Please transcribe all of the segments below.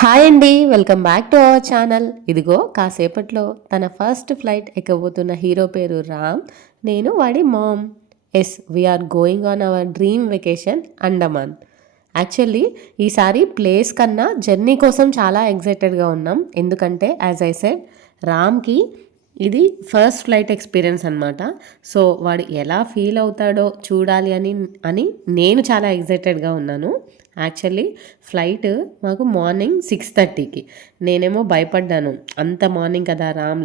Hi అండి, welcome back to our channel. ఇదిగో కాసేపట్లో తన ఫస్ట్ ఫ్లైట్ ఎక్కబోతున్న హీరో పేరు రామ్. నేను వాడి mom. Yes, we're going on our dream vacation Andaman. Actually ఈసారి ప్లేస్ కన్నా జర్నీ కోసం చాలా ఎగ్జైటెడ్గా ఉన్నాం. ఎందుకంటే యాజ్ ఐ సెడ్, రామ్కి ఇది ఫస్ట్ ఫ్లైట్ ఎక్స్పీరియన్స్ అనమాట. సో వాడు ఎలా ఫీల్ అవుతాడో చూడాలి అని నేను చాలా ఎగ్జైటెడ్గా ఉన్నాను. యాక్చువల్లీ ఫ్లైట్ మాకు మార్నింగ్ 6:30కి. నేనేమో భయపడ్డాను, అంత మార్నింగ్ కదా రామ్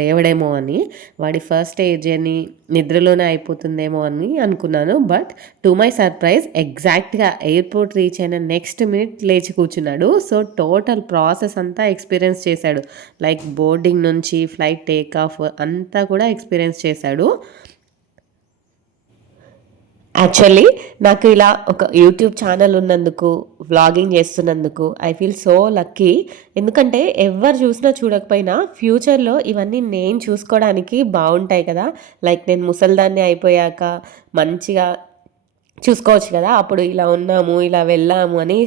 లేవడేమో అని. వాడి ఫస్ట్ డే జర్నీ నిద్రలోనే అయిపోతుందేమో అని అనుకున్నాను. బట్ టు మై సర్ప్రైజ్ ఎగ్జాక్ట్గా ఎయిర్పోర్ట్ రీచ్ అయిన నెక్స్ట్ మినిట్ లేచి కూర్చున్నాడు. సో టోటల్ ప్రాసెస్ అంతా ఎక్స్పీరియన్స్ చేశాడు. లైక్ బోర్డింగ్ నుంచి ఫ్లైట్ టేక్ ఆఫ్ అంతా కూడా ఎక్స్పీరియన్స్ చేశాడు. యాక్చువల్లీ నాకు ఇలా ఒక యూట్యూబ్ ఛానల్ ఉన్నందుకు, వ్లాగింగ్ చేస్తున్నందుకు ఐ ఫీల్ సో లక్కీ. ఎందుకంటే ఎవరు చూసినా చూడకపోయినా ఫ్యూచర్లో ఇవన్నీ నేను చూసుకోవడానికి బాగుంటాయి కదా. లైక్ నేను ముసల్దాన్ని అయిపోయాక మంచిగా చూసుకోవచ్చు కదా, అప్పుడు ఇలా ఉన్నాము, ఇలా వెళ్ళాము అని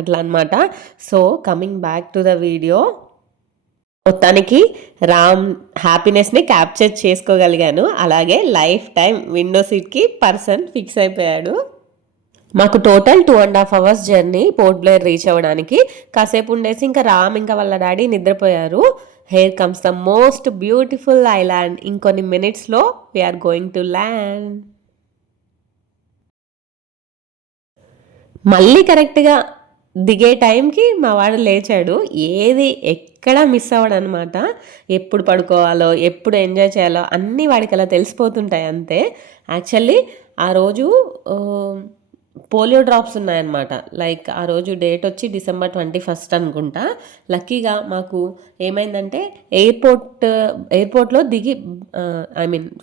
అట్లా అనమాట. So coming back to the video, మొత్తానికి రామ్ హ్యాపీనెస్ని క్యాప్చర్ చేసుకోగలిగాను. అలాగే లైఫ్ టైం విండో సీట్కి పర్సన్ ఫిక్స్ అయిపోయాడు. మాకు total 2.5 hours journey Port Blair reach అవ్వడానికి. కాసేపు ఉండేసి ఇంకా రామ్ ఇంకా వాళ్ళ డాడీ నిద్రపోయారు. Here comes the most beautiful island. ఇంకొన్ని మినిట్స్లో వీఆర్ గోయింగ్ టు ల్యాండ్. మళ్ళీ కరెక్ట్గా దిగే టైంకి మా వాడు లేచాడు. ఏది ఎక్కడా మిస్ అవ్వడు అనమాట. ఎప్పుడు పడుకోవాలో, ఎప్పుడు ఎంజాయ్ చేయాలో అన్నీ వాడికి అలా తెలిసిపోతుంటాయి అంతే. యాక్చువల్లీ ఆ రోజు పోలియో డ్రాప్స్ ఉన్నాయన్నమాట. లైక్ ఆ రోజు డేట్ వచ్చి December 21 అనుకుంటా. లక్కీగా మాకు ఏమైందంటే ఎయిర్పోర్ట్లో దిగి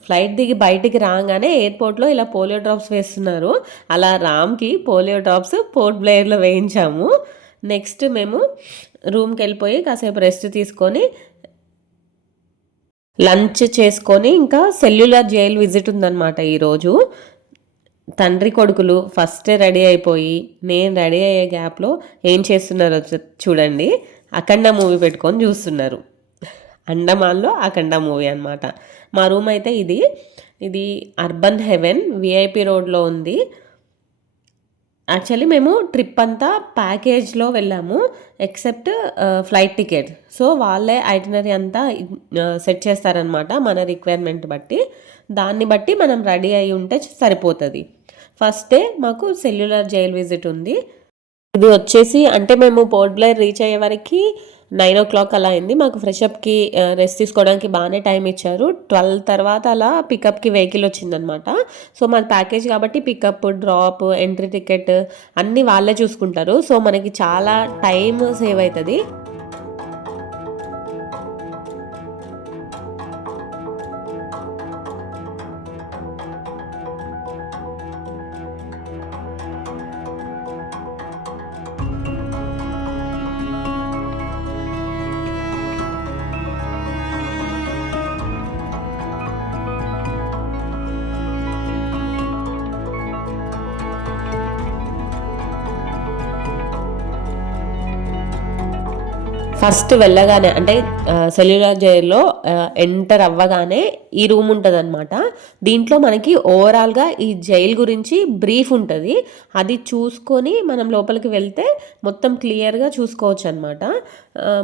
ఫ్లైట్ దిగి బయటికి రాగానే ఎయిర్పోర్ట్లో ఇలా పోలియో డ్రాప్స్ వేస్తున్నారు. అలా రామ్కి పోలియో డ్రాప్స్ పోర్ట్ బ్లేయర్లో వేయించాము. నెక్స్ట్ మేము రూమ్కి వెళ్ళిపోయి కాసేపు రెస్ట్ తీసుకొని లంచ్ చేసుకొని ఇంకా సెల్యులర్ జైల్ విజిట్ ఉందన్నమాట ఈరోజు. తండ్రి కొడుకులు ఫస్ట్ రెడీ అయిపోయి నేను రెడీ అయ్యే గ్యాప్లో ఏం చేస్తున్నారో చూడండి. అఖండ మూవీ పెట్టుకొని చూస్తున్నారు. అండమాన్లో అఖండ మూవీ అనమాట. మా రూమ్ అయితే ఇది అర్బన్ హెవెన్ విఐపి రోడ్లో ఉంది. యాక్చువల్లీ మేము ట్రిప్ అంతా ప్యాకేజ్లో వెళ్ళాము ఎక్సెప్ట్ ఫ్లైట్ టికెట్. సో వాళ్ళే ఐటినరీ అంతా సెట్ చేస్తారనమాట మన రిక్వైర్మెంట్ బట్టి. దాన్ని బట్టి మనం రెడీ అయి ఉంటే సరిపోతుంది. ఫస్ట్ డే మాకు సెల్యులర్ జైల్ విజిట్ ఉంది. ఇది వచ్చేసి అంటే మేము పోర్ట్ బ్లేర్ రీచ్ అయ్యే వరకు 9 o'clock అలా అయింది. మాకు ఫ్రెషప్కి రెస్ట్ తీసుకోవడానికి బాగానే టైం ఇచ్చారు. 12 తర్వాత అలా పికప్కి వెహికల్ వచ్చిందనమాట. సో మాది ప్యాకేజ్ కాబట్టి పికప్, డ్రాప్, ఎంట్రీ టికెట్ అన్నీ వాళ్ళే చూసుకుంటారు. సో మనకి చాలా టైం సేవ్ అవుతుంది. ఫస్ట్ వెళ్ళగానే అంటే సెల్యులర్ జైల్లో ఎంటర్ అవ్వగానే ఈ రూమ్ ఉంటుంది అనమాట. దీంట్లో మనకి ఓవరాల్గా ఈ జైల్ గురించి బ్రీఫ్ ఉంటుంది. అది చూసుకొని మనం లోపలికి వెళ్తే మొత్తం క్లియర్గా చూసుకోవచ్చు అనమాట.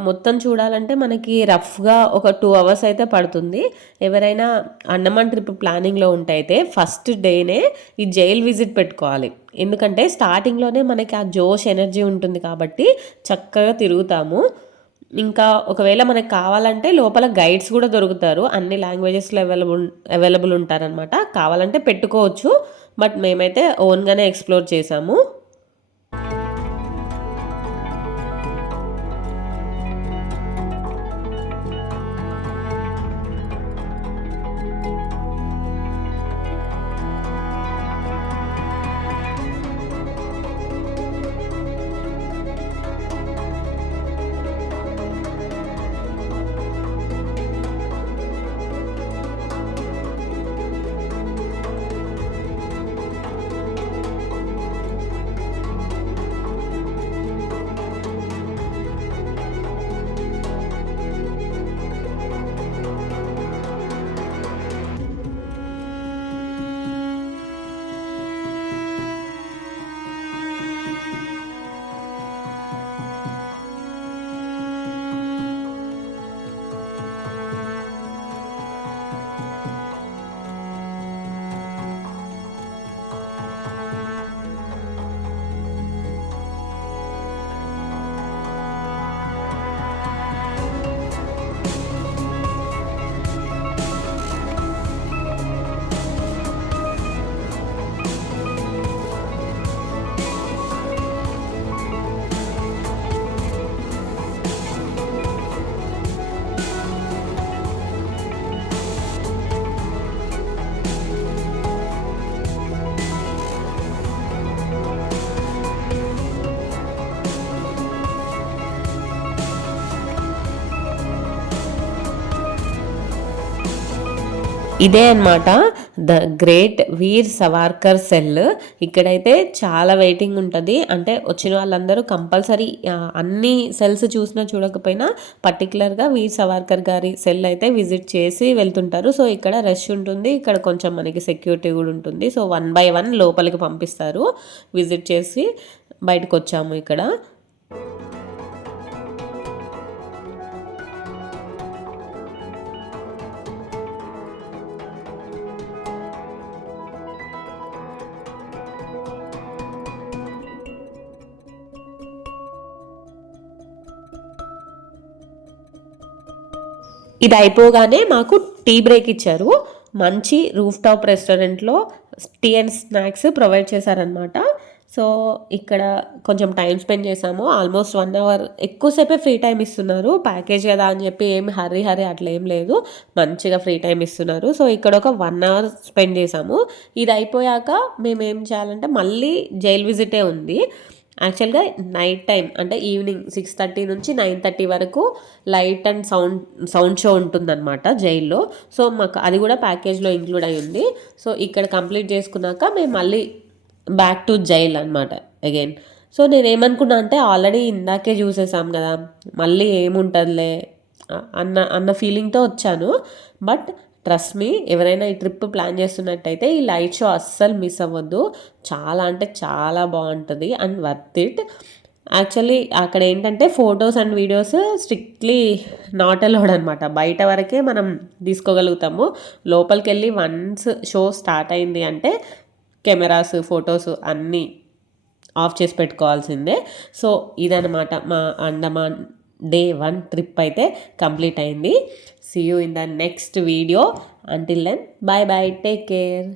మొత్తం చూడాలంటే మనకి రఫ్గా ఒక 2 hours అయితే పడుతుంది. ఎవరైనా అండమాన్ ట్రిప్ ప్లానింగ్లో ఉంటే అయితే ఫస్ట్ డేనే ఈ జైల్ విజిట్ పెట్టుకోవాలి. ఎందుకంటే స్టార్టింగ్లోనే మనకి ఆ జోష్ ఎనర్జీ ఉంటుంది కాబట్టి చక్కగా తిరుగుతాము. ఇంకా ఒకవేళ మనకు కావాలంటే లోపల గైడ్స్ కూడా దొరుకుతారు. అన్ని లాంగ్వేజెస్లో అవైలబుల్ ఉంటారనమాట. కావాలంటే పెట్టుకోవచ్చు. బట్ మేమైతే ఓన్గానే ఎక్స్ప్లోర్ చేసాము. ఇదే అన్నమాట the great Veer Savarkar cell. ఇక్కడైతే చాలా వెయిటింగ్ ఉంటుంది. అంటే వచ్చిన వాళ్ళందరూ కంపల్సరీ అన్ని సెల్స్ చూసినా చూడకపోయినా పర్టికులర్గా వీర్ సవార్కర్ గారి సెల్ అయితే విజిట్ చేసి వెళ్తుంటారు. సో ఇక్కడ రష్ ఉంటుంది, ఇక్కడ కొంచెం మనకి సెక్యూరిటీ కూడా ఉంటుంది. సో 1 by 1 లోపలికి పంపిస్తారు. విజిట్ చేసి బయటకు వచ్చాము ఇక్కడ. ఇది అయిపోగానే మాకు టీ బ్రేక్ ఇచ్చారు. మంచి రూఫ్ టాప్ రెస్టారెంట్లో టీ అండ్ స్నాక్స్ ప్రొవైడ్ చేశారనమాట. సో ఇక్కడ కొంచెం టైం స్పెండ్ చేసాము. ఆల్మోస్ట్ 1 hour ఎక్కువసేపే ఫ్రీ టైం ఇస్తున్నారు. ప్యాకేజ్ కదా అని చెప్పి ఏమి హర్రీ అట్లా ఏం లేదు, మంచిగా ఫ్రీ టైం ఇస్తున్నారు. సో ఇక్కడ ఒక 1 hour స్పెండ్ చేసాము. ఇది అయిపోయాక మేము ఏం చేయాలంటే మళ్ళీ జైల్ విజిటే ఉంది. యాక్చువల్గా నైట్ టైం అంటే ఈవినింగ్ 6:30 నుంచి 9:30 వరకు లైట్ అండ్ సౌండ్ షో ఉంటుందన్నమాట జైల్లో. సో మాకు అది కూడా ప్యాకేజ్లో ఇంక్లూడ్ అయి ఉంది. సో ఇక్కడ కంప్లీట్ చేసుకున్నాక మేము మళ్ళీ బ్యాక్ టు జైల్ అనమాట అగైన్. సో నేనేమనుకున్నా అంటే ఆల్రెడీ ఇందాకే చూసేసాం కదా, మళ్ళీ ఏముంటుందిలే అన్న ఫీలింగ్తో వచ్చాను. బట్ ట్రస్ట్ మీ, ఎవరైనా ఈ ట్రిప్ ప్లాన్ చేస్తున్నట్టయితే ఈ లైట్ షో అస్సలు మిస్ అవ్వద్దు. చాలా అంటే చాలా బాగుంటుంది అండ్ వర్త్ ఇట్. యాక్చువల్లీ అక్కడ ఏంటంటే photos and videos strictly not allowed అనమాట. బయట వరకే మనం తీసుకోగలుగుతాము. లోపలికి వెళ్ళి వన్స్ షో స్టార్ట్ అయింది అంటే కెమెరాస్ ఫొటోస్ అన్నీ ఆఫ్ చేసి పెట్టుకోవాల్సిందే. సో ఇదనమాట మా అండమాన్ Day 1 ట్రిప్ అయితే కంప్లీట్ అయింది. See you in the next video. Until then bye bye, take care.